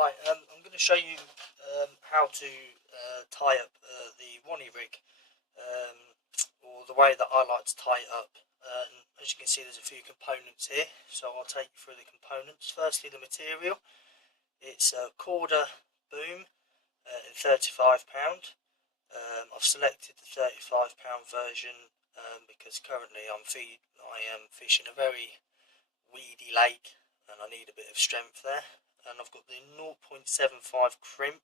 Right, I'm going to show you how to tie up the Ronnie rig, or the way that I like to tie it up. As you can see, there's a few components here, so I'll take you through the components. Firstly, the material. It's a Korda boom in £35. I've selected the £35 version because currently I am fishing a very weedy lake and I need a bit of strength there. And I've got the 0.75 crimp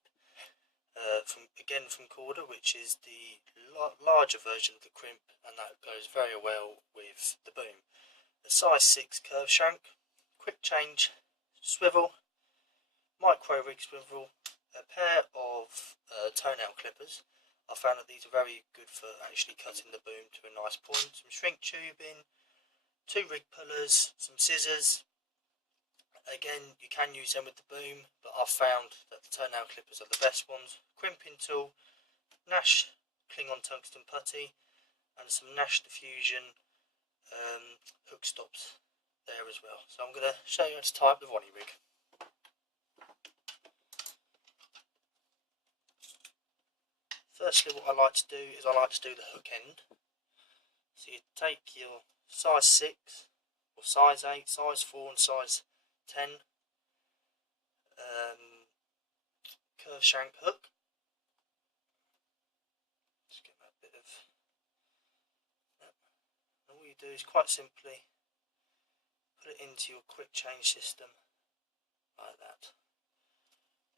from Korda, which is the larger version of the crimp, and that goes very well with the boom. A size 6 curve shank, quick change swivel, micro rig swivel, a pair of toenail clippers. I found that these are very good for actually cutting the boom to a nice point. Some shrink tubing, 2 rig pullers, some scissors. Again, you can use them with the boom, but I've found that the toenail clippers are the best ones. Crimping tool, Nash Klingon tungsten putty, and some Nash diffusion hook stops there as well. So I'm going to show you how to tie up the Ronnie rig. Firstly, what I like to do is I like to do the hook end. So you take your size 6, or size 8, size 4 and size 10 curve shank hook. Just get that bit of. And all you do is quite simply put it into your quick change system like that.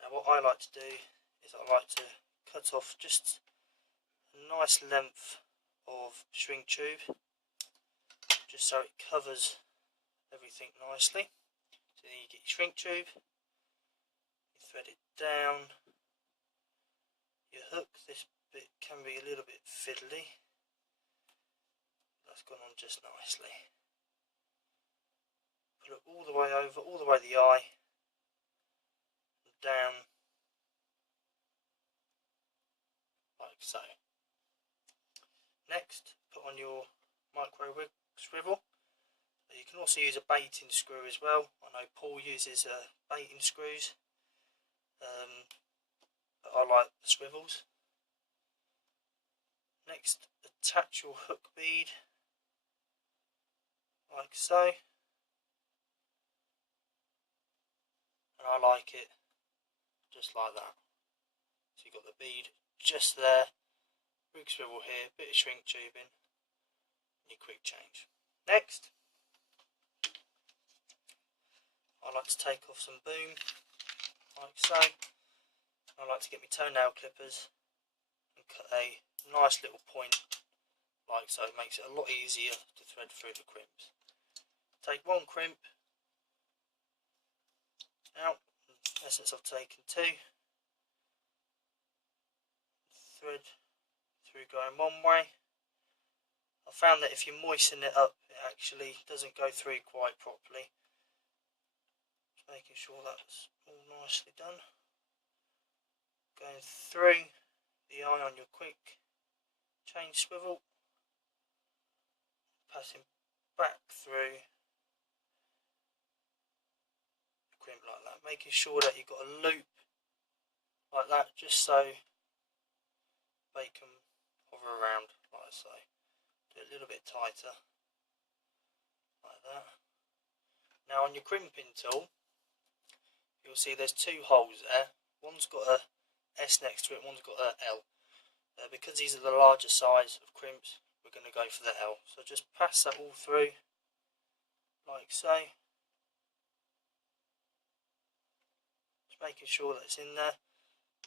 Now, what I like to do is I like to cut off just a nice length of shrink tube, just so it covers everything nicely. So then you get your shrink tube, you thread it down, your hook. This bit can be a little bit fiddly. That's gone on just nicely. Pull it all the way over, all the way to the eye, and down like so. Next, put on your micro rig swivel. You can also use a baiting screw as well. I know Paul uses baiting screws, but I like the swivels. Next, attach your hook bead like so, and I like it just like that. So you've got the bead just there, rig swivel here, bit of shrink tubing, and your quick change. Next, I like to take off some boom, like so. I like to get my toenail clippers and cut a nice little point, like so. It makes it a lot easier to thread through the crimps. Take one crimp out, in essence I've taken 2, thread through going one way. I found that if you moisten it up, it actually doesn't go through quite properly. Making sure that's all nicely done. Going through the eye on your quick change swivel, passing back through the crimp like that, making sure that you've got a loop like that, just so they can hover around like so. Do it a little bit tighter like that. Now on your crimping tool, you'll see there's 2 holes there. One's got a S next to it, one's got a L. Because these are the larger size of crimps, we're going to go for the L. So just pass that all through, like so. Just making sure that it's in there.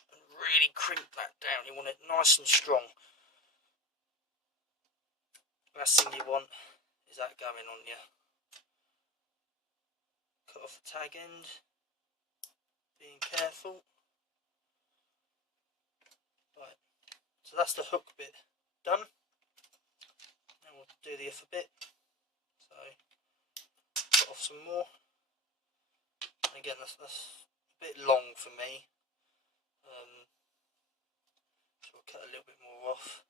And really crimp that down. You want it nice and strong. Last thing you want is that going on you. Cut off the tag end. Being careful. Right, so that's the hook bit done. Now we'll do the other bit. So cut off some more. And again, that's a bit long for me. So we'll cut a little bit more off.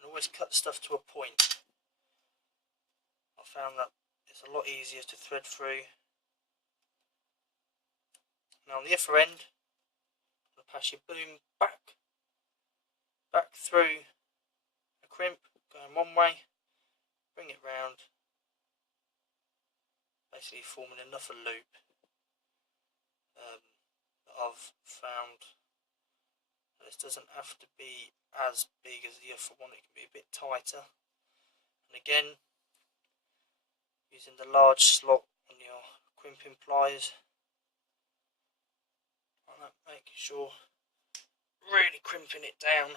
And always cut stuff to a point. I found that it's a lot easier to thread through. Now on the other end, I'm going to pass your boom back through a crimp, going one way, bring it round, basically forming another loop that I've found. This doesn't have to be as big as the other one, it can be a bit tighter. And again, using the large slot on your crimping pliers, like that, making sure, really crimping it down.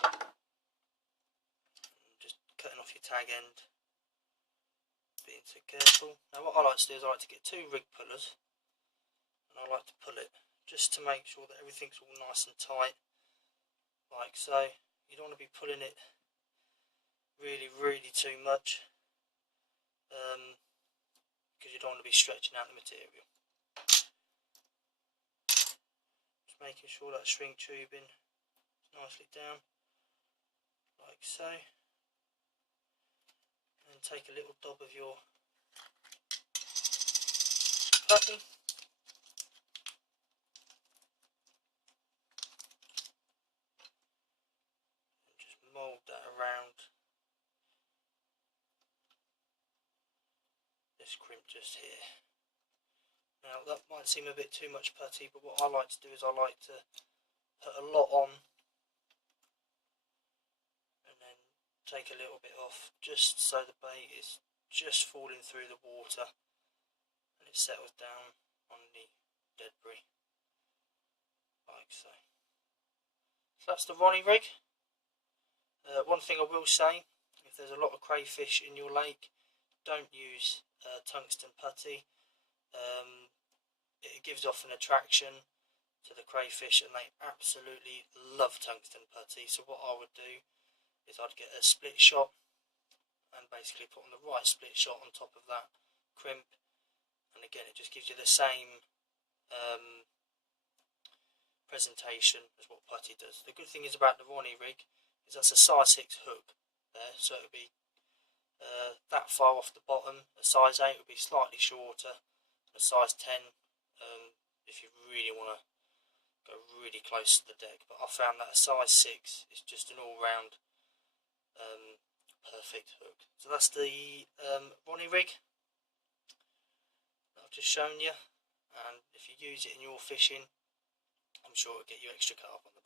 And just cutting off your tag end, being so careful. Now what I like to do is I like to get 2 rig pullers, and I like to pull it just to make sure that everything's all nice and tight, like so. You don't want to be pulling it really too much, because you don't want to be stretching out the material. Just making sure that string tubing is nicely down, like so. And then take a little dab of your putty. Mould that around this crimp just here. Now that might seem a bit too much putty, but what I like to do is I like to put a lot on and then take a little bit off, just so the bait is just falling through the water and it settles down on the debris, like so. So that's the Ronnie rig. One thing I will say, if there's a lot of crayfish in your lake, don't use tungsten putty. It gives off an attraction to the crayfish and they absolutely love tungsten putty. So what I would do is I'd get a split shot and basically put on the right split shot on top of that crimp, and again it just gives you the same presentation as what putty does. The good thing is about the Ronnie rig is that's a size 6 hook there, so it would be that far off the bottom. A size 8 would be slightly shorter, a size 10 if you really want to go really close to the deck. But I found that a size 6 is just an all-round perfect hook. So that's the Ronnie rig that I've just shown you, and if you use it in your fishing, I'm sure it'll get you extra carp on the